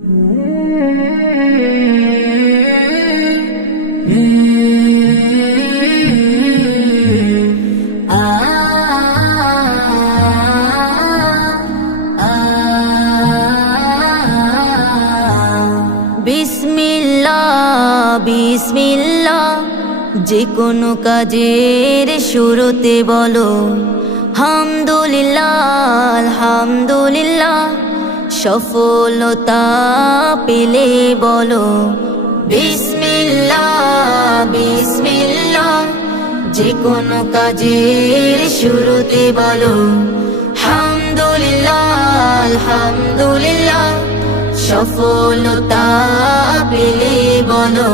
বিসমিল্লাহ যে কোনো কাজের শুরুতে বলো হামদুলিল্লাহ আলহামদুলিল্লাহ। সফলতা পেলে বলো বিসমিল্লাহ বিসমিল্লাহ। যে কোনো কাজের শুরুতে বলো হামদুলিল্লাহ আলহামদুলিল্লাহ। সফলতা পেলে বলো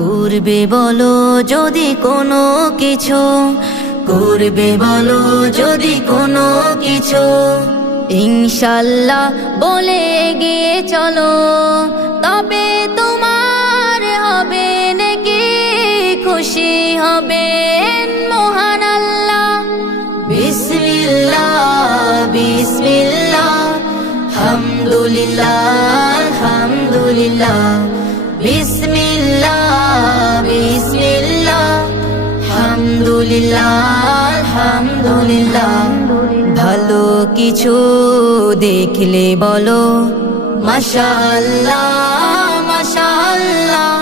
করবে বলো যদি কোনো কিছু, করবে বলো যদি কোনো কিছু, ইনশাল্লাহ বলে এগিয়ে চলো তবে তোমার হবে নাকি খুশি হবেন মহান আল্লাহ। বিসমিল্লাহ বিসমিল্লাহ হামদুলিল্লাহ আলহামদুলিল্লাহ। বিসমিল্লাহ বিসমিল্লাহ হামদুলিল্লাহ আলহামদুলিল্লাহ। ভালো কিছু দেখলে বলো মাশাআল্লাহ মাশাআল্লাহ।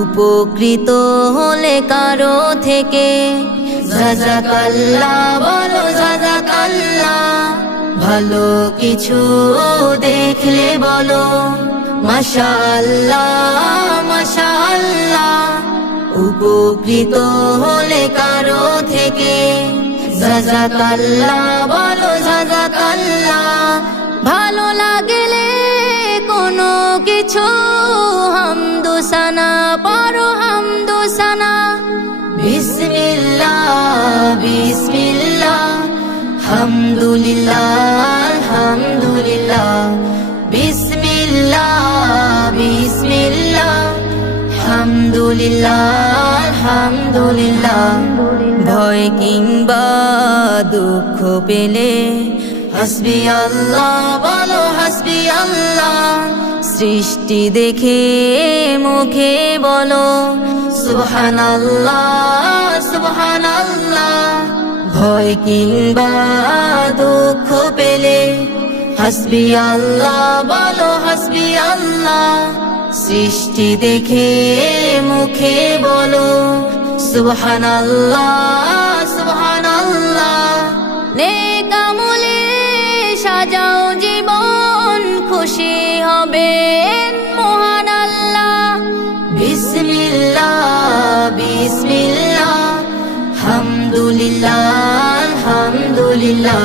উপকৃত হলে কারো থেকে জাযাকাল্লাহ বলো জাযাকাল্লাহ। ভালো কিছু দেখলে বলো মাশাআল্লাহ মাশাআল্লাহ। উপকৃত হলে কারো থেকে জাযাকাল্লাহ বলো জাযাকাল্লাহ। ভালো লাগলে কোনো কিছু হামদু সানা পড়ো হামদু সানা। বিসমিল্লাহ বিসমিল্লাহ হামদুলিল্লাহ আলহামদুলিল্লাহ। বিসমিল্লাহ বিসমিল্লাহ হামদুলিল্লাহ আলহামদুলিল্লাহ। ভয় কিংবা দুঃখ পেলে হাসবি আল্লাহ বলো হাসবি আল্লাহ। সৃষ্টি দেখে মুখে বলো সুবহানাল্লাহ সুবহানাল্লাহ। ভয় কিংবা দুঃখ পেলে হাসবি আল্লাহ বলো হাসবি আল্লাহ। সৃষ্টি দেখে মুখে বলো সুবহানাল্লাহ সুবহানাল্লাহ। নেক আমলে সাজাও জীবন খুশি হবেন মহান আল্লাহ। বিসমিল্লাহ বিসমিল্লাহ হামদুলিল্লাহ আলহামদুলিল্লাহ।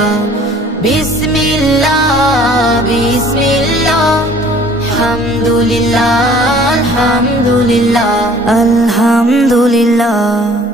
বিসমিল্লাহ বিসমিল্লাহ হামদুলিল্লাহ আলহামদুলিল্লাহ আলহামদুলিল্লাহ।